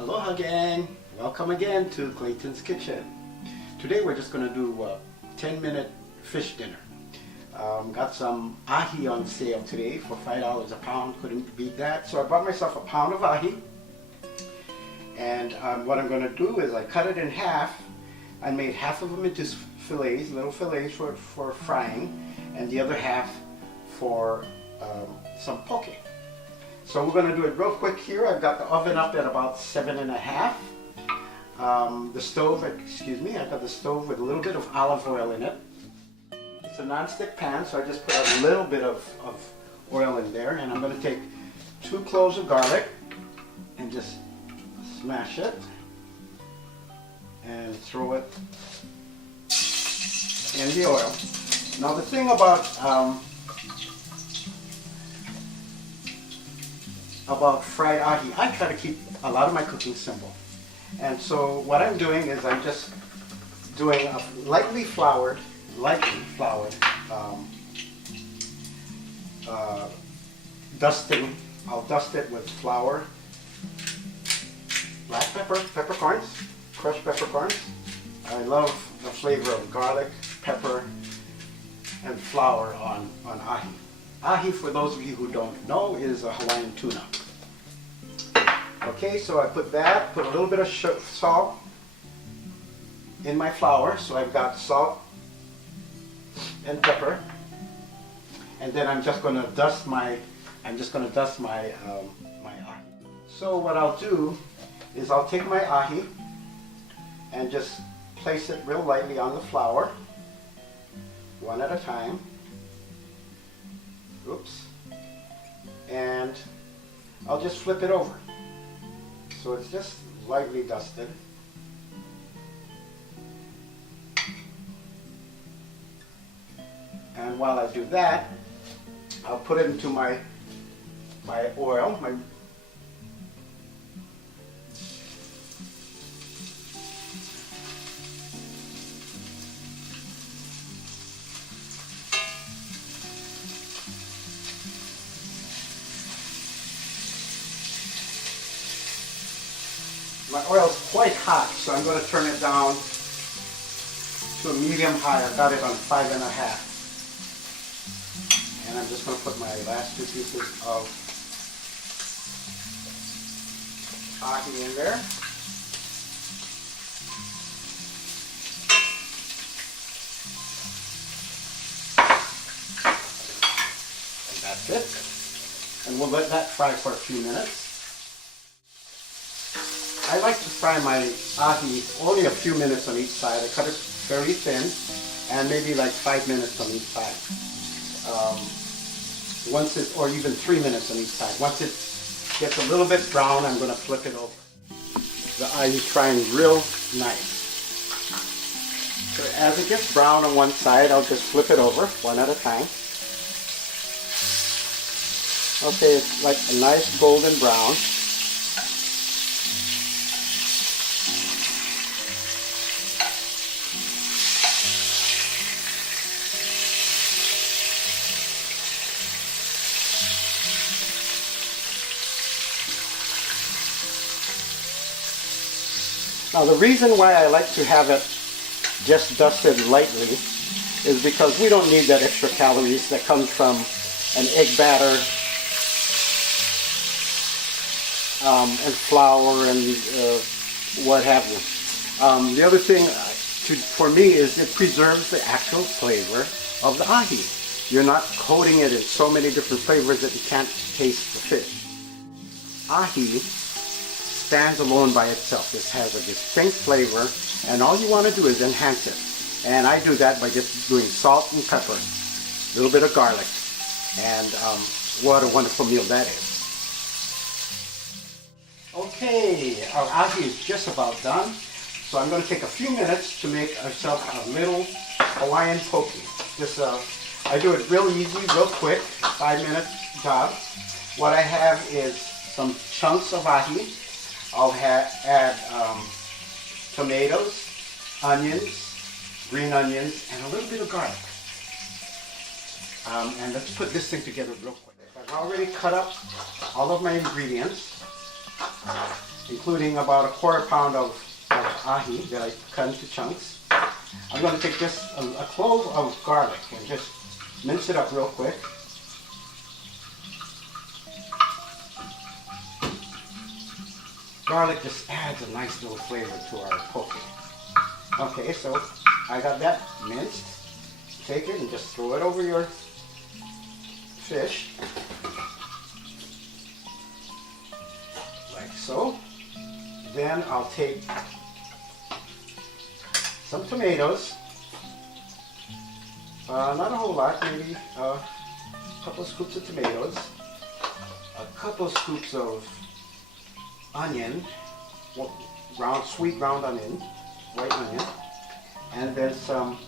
Aloha gang! Welcome again to Clayton's Kitchen. Today we're just going to do a 10-minute fish dinner. Got some ahi on sale today for $5 a pound. Couldn't beat that. So I bought myself a pound of ahi. And what I'm going to do is I cut it in half. I made half of them into fillets, little fillets for frying, and the other half for some poke. So we're going to do it real quick here. I've got the oven up at about 7.5. The stove, I've got the stove with a little bit of olive oil in it. It's a non-stick pan, so I just put a little bit of oil in there, and I'm going to take 2 cloves of garlic and just smash it and throw it in the oil. Now the thing about fried ahi, I try to keep a lot of my cooking simple. And so what I'm doing is I'm just doing a lightly floured dusting. I'll dust it with flour, black pepper, peppercorns, crushed peppercorns. I love the flavor of garlic, pepper, and flour on ahi. Ahi, for those of you who don't know, is a Hawaiian tuna. Okay, so I put a little bit of salt in my flour. So I've got salt and pepper, and then I'm just going to dust my ahi. So what I'll do is I'll take my ahi and just place it real lightly on the flour, one at a time. Oops. And I'll just flip it over. So it's just lightly dusted. And while I do that, I'll put it into my oil, my oil's quite hot, so I'm going to turn it down to a medium high. I've got it on 5.5. And I'm just going to put my last 2 pieces of ahi in there. And that's it. And we'll let that fry for a few minutes. I like to fry my ahi only a few minutes on each side. I cut it very thin, and maybe like 5 minutes on each side. Or even 3 minutes on each side. Once it gets a little bit brown, I'm going to flip it over. The ahi is frying real nice. So as it gets brown on one side, I'll just flip it over one at a time. Okay, it's like a nice golden brown. Now the reason why I like to have it just dusted lightly is because we don't need that extra calories that comes from an egg batter and flour and what have you. The other thing for me is it preserves the actual flavor of the ahi. You're not coating it in so many different flavors that you can't taste the fish. Ahi stands alone by itself. This has a distinct flavor, and all you want to do is enhance it. And I do that by just doing salt and pepper, a little bit of garlic, and what a wonderful meal that is. Okay, our ahi is just about done, so I'm going to take a few minutes to make ourselves a little Hawaiian poke. I do it real easy, real quick, 5-minute job. What I have is some chunks of ahi. I'll add tomatoes, onions, green onions, and a little bit of garlic. And let's put this thing together real quick. I've already cut up all of my ingredients. including about a quarter pound of ahi that I cut into chunks. I'm going to take just a clove of garlic and just mince it up real quick. Garlic just adds a nice little flavor to our poke. Okay, so I got that minced. Take it and just throw it over your fish, like so. Then I'll take some tomatoes, not a whole lot, maybe a couple of scoops of tomatoes, a couple of scoops of onion, sweet ground onion, white onion, and then some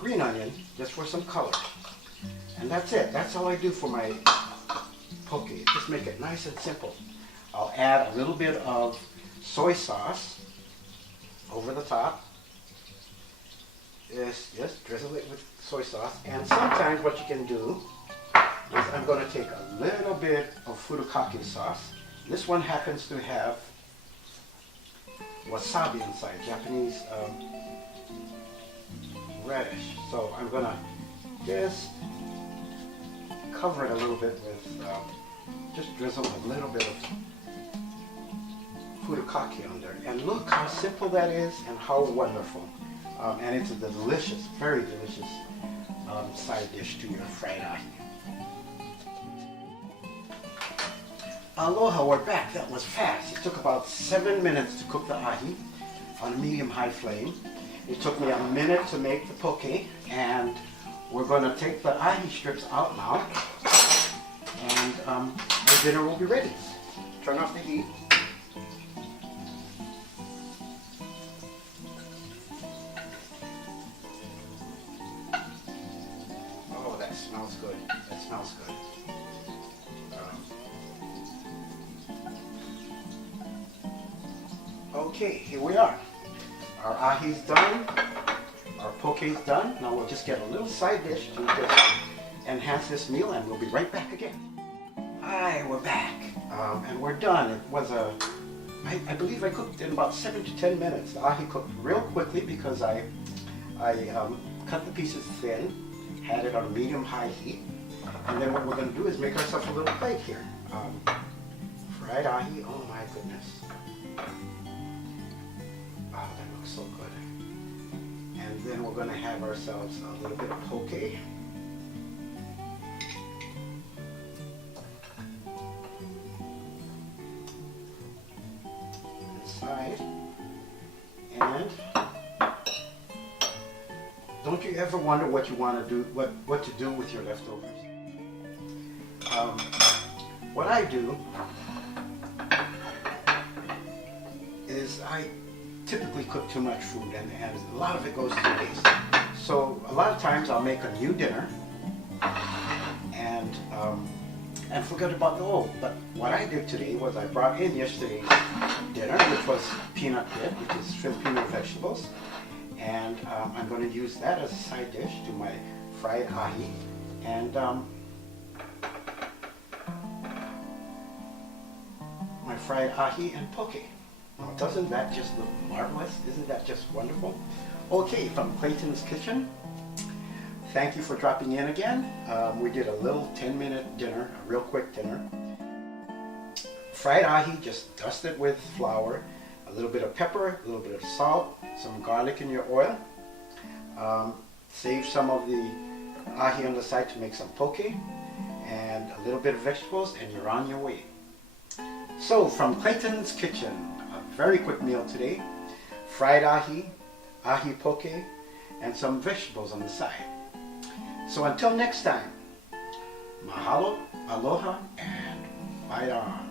green onion, just for some color. And that's it. That's all I do for my poke. Just make it nice and simple. I'll add a little bit of soy sauce over the top. Just drizzle it with soy sauce. And sometimes what you can do is I'm going to take a little bit of furikake sauce. This one happens to have wasabi inside, Japanese radish. So I'm going to just cover it a little bit with, just drizzle a little bit of furikake on there. And look how simple that is and how wonderful. And it's a delicious, very delicious side dish to your fried ahi. Aloha, we're back. That was fast. It took about 7 minutes to cook the ahi on a medium-high flame. It took me a minute to make the poke, and we're going to take the ahi strips out now, and the dinner will be ready. Turn off the heat. Oh, that smells good. That smells good. Okay, here we are. Our ahi's done. Our poke's done. Now we'll just get a little side dish to just enhance this meal, and we'll be right back again. Hi, we're back. And we're done. It was I believe I cooked in about 7 to 10 minutes. The ahi cooked real quickly because I cut the pieces thin, had it on a medium-high heat. And then what we're going to do is make ourselves a little plate here. Fried ahi, oh my goodness. Oh, that looks so good. And then we're going to have ourselves a little bit of poke. Inside. And don't you ever wonder what you want to do, what to do with your leftovers? What I do is I typically cook too much food, and a lot of it goes to waste. So a lot of times I'll make a new dinner and forget about the old. But what I did today was I brought in yesterday's dinner, which was peanut bread, which is Filipino vegetables, and I'm going to use that as a side dish to my fried ahi, and my fried ahi and poke. Now, doesn't that just look marvelous? Isn't that just wonderful? Okay, from Clayton's Kitchen, thank you for dropping in again. We did a little 10-minute dinner, a real quick dinner. Fried ahi, just dust it with flour, a little bit of pepper, a little bit of salt, some garlic in your oil. Save some of the ahi on the side to make some poke, and a little bit of vegetables, and you're on your way. So, from Clayton's Kitchen, a very quick meal today. Fried ahi, ahi poke, and some vegetables on the side. So until next time, mahalo, aloha, and bye on.